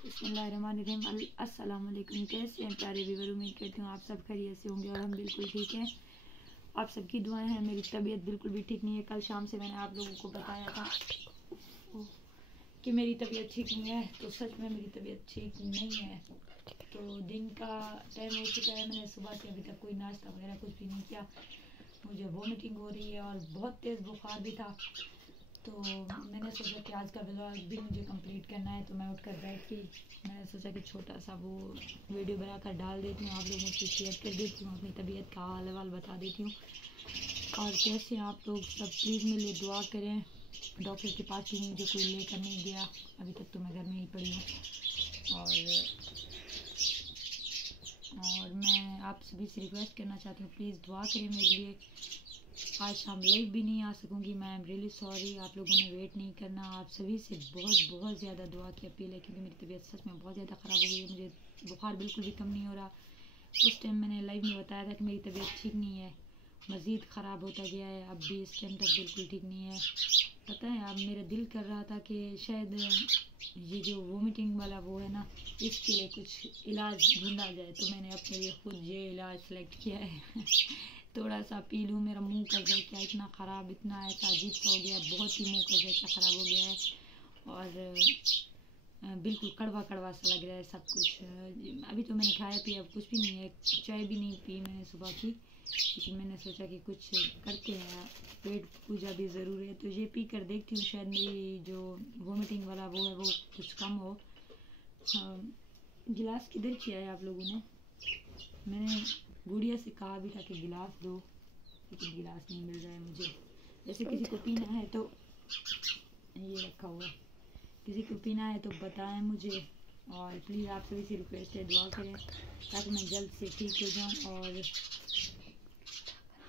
बिस्मिल्लाहिर्रहमानिर्रहीम। अस्सलाम वालेकुम। कैसे हैं प्यारे व्यूअर? उम्मीद करती हूँ आप सब खैरियत से होंगे और हम बिल्कुल ठीक हैं। आप सबकी दुआएं हैं। मेरी तबीयत बिल्कुल भी ठीक नहीं है। कल शाम से मैंने आप लोगों को बताया था कि मेरी तबीयत ठीक नहीं है, तो सच में मेरी तबीयत ठीक नहीं है। तो दिन का टाइम हो चुका है, मैंने सुबह से अभी तक कोई नाश्ता वगैरह कुछ भी नहीं किया। मुझे वॉमिटिंग हो रही है और बहुत तेज़ बुखार भी था। तो मैंने सोचा कि आज का व्लॉग भी मुझे कंप्लीट करना है, तो मैं उठकर बैठ के मैंने सोचा कि छोटा सा वो वीडियो बनाकर डाल देती हूँ, आप लोगों से शेयर कर देती हूँ, अपनी तबीयत का हाल अहवाल बता देती हूँ। और कैसे हैं आप लोग सब? प्लीज़ मेरे लिए दुआ करें। डॉक्टर के पास भी मुझे कोई लेकर नहीं गया, अभी तक तो मैं घर में ही पड़ी हूँ। और मैं आप सभी से रिक्वेस्ट करना चाहती हूँ, प्लीज़ दुआ करें मेरे लिए। आज शाम लाइव भी नहीं आ सकूँगी, मैं एम रियली सॉरी। आप लोगों ने वेट नहीं करना। आप सभी से बहुत बहुत ज़्यादा दुआ की अपील है, क्योंकि मेरी तबीयत सच में बहुत ज़्यादा ख़राब हो गई है। मुझे बुखार बिल्कुल भी कम नहीं हो रहा। उस टाइम मैंने लाइव में बताया था कि मेरी तबीयत ठीक नहीं है, मज़ीद ख़राब होता गया है। अब भी इस टाइम तक बिल्कुल ठीक नहीं है। पता है, अब मेरा दिल कर रहा था कि शायद ये जो वोमिटिंग वाला वो है ना, इसके लिए कुछ इलाज ढूंढा जाए। तो मैंने अपने लिए खुद ये इलाज सेलेक्ट किया है। थोड़ा सा पी लूँ। मेरा मुंह का जायका इतना ख़राब, इतना ऐसा अजीब सा हो गया है, बहुत ही मुंह का जायका ख़राब हो गया है। और बिल्कुल कड़वा कड़वा सा लग रहा है सब कुछ। अभी तो मैंने खाया पिया कुछ भी नहीं है, चाय भी नहीं पी मैंने सुबह की, क्योंकि मैंने सोचा कि कुछ करते हैं, पेट पूजा भी ज़रूरी है। तो ये पी कर देखती हूँ, शायद मेरी जो वोमिटिंग वाला वो है वो कुछ कम हो। गिलास किधर किया है आप लोगों ने? मैंने गुड़िया से कहा भी था कि गिलास दो, लेकिन गिलास नहीं मिल रहा है मुझे। जैसे किसी को पीना है तो ये रखा हुआ है, किसी को पीना है तो बताएं मुझे। और प्लीज़ आप सभी से रिक्वेस्ट है, दुआ करें ताकि मैं जल्द से ठीक हो जाऊं और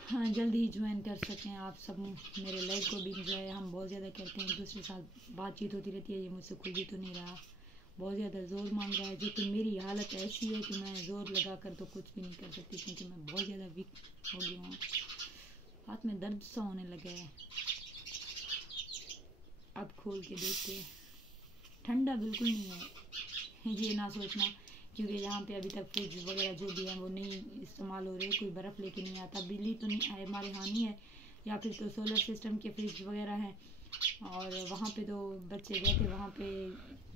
हाँ जल्द ही ज्वाइन कर सकें आप सब मेरे लाइव को भी इंजॉय हम बहुत ज़्यादा करते हैं। एक दूसरे के साथ बातचीत होती रहती है। ये मुझसे खुल भी तो नहीं रहा, बहुत ज़्यादा ज़ोर मांग रहा है, जो कि मेरी हालत ऐसी है कि मैं ज़ोर लगा कर तो कुछ भी नहीं कर सकती, क्योंकि मैं बहुत ज़्यादा वीक हो गई हूँ। हाथ में दर्द सा होने लगा है। अब खोल के देखते, ठंडा बिल्कुल नहीं है, ये ना सोचना, क्योंकि यहाँ पे अभी तक फ्रिज वगैरह जो भी है वो नहीं इस्तेमाल हो रहे। कोई बर्फ़ लेके नहीं आता, बिजली तो नहीं आए हमारे यहाँ नहीं है, या फिर तो सोलर सिस्टम के फ्रिज वगैरह हैं। और वहाँ पे तो बच्चे गए थे, वहाँ पे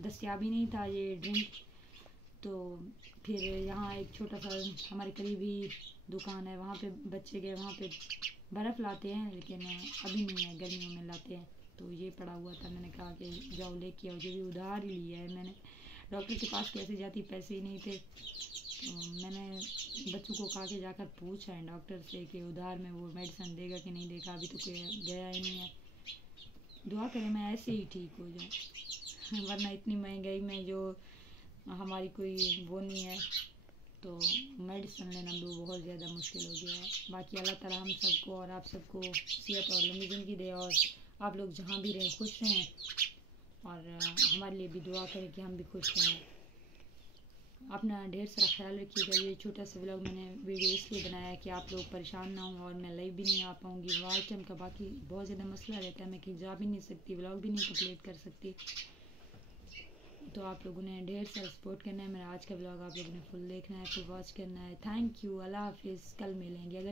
दस्तियाब ही नहीं था ये ड्रिंक। तो फिर यहाँ एक छोटा सा हमारे करीब ही दुकान है, वहाँ पे बच्चे गए, वहाँ पे बर्फ़ लाते हैं, लेकिन अभी नहीं है, गर्मियों में लाते हैं। तो ये पड़ा हुआ था, मैंने कहा कि जाओ लेके आओ, जो भी उधार ही लिया है मैंने। डॉक्टर के पास कैसे जाती, पैसे ही नहीं थे। तो मैंने बच्चों को कहा कि जाकर पूछा है डॉक्टर से कि उधार में वो मेडिसिन देगा कि नहीं देगा। अभी तो कोई गया ही नहीं है। दुआ करें मैं ऐसे ही ठीक हो जाऊँ, वरना इतनी महंगाई में जो हमारी कोई वो नहीं है, तो मेडिसिन लेना भी बहुत ज़्यादा मुश्किल हो गया है। बाकी अल्लाह ताला हम सबको और आप सबको सेहत और लंबी ज़िंदगी दे, और आप लोग जहाँ भी रहें खुश रहें, और हमारे लिए भी दुआ करें कि हम भी खुश रहें। अपना ढेर सारा ख्याल रखिएगा। ये छोटा सा व्लॉग मैंने वीडियो इसलिए बनाया है कि आप लोग परेशान ना हों, और मैं लाइव भी नहीं आ पाऊँगी वाच टाइम का, बाकी बहुत ज़्यादा मसला रहता है, मैं कहीं जा भी नहीं सकती, व्लॉग भी नहीं कंप्लीट कर सकती। तो आप लोगों ने ढेर सारा सपोर्ट करना है। मेरा आज का व्लॉग आप लोगों ने फुल देखना है, फुल वॉच करना है। थैंक यू, अल्लाह हाफिज़, कल मिलेंगे। अगर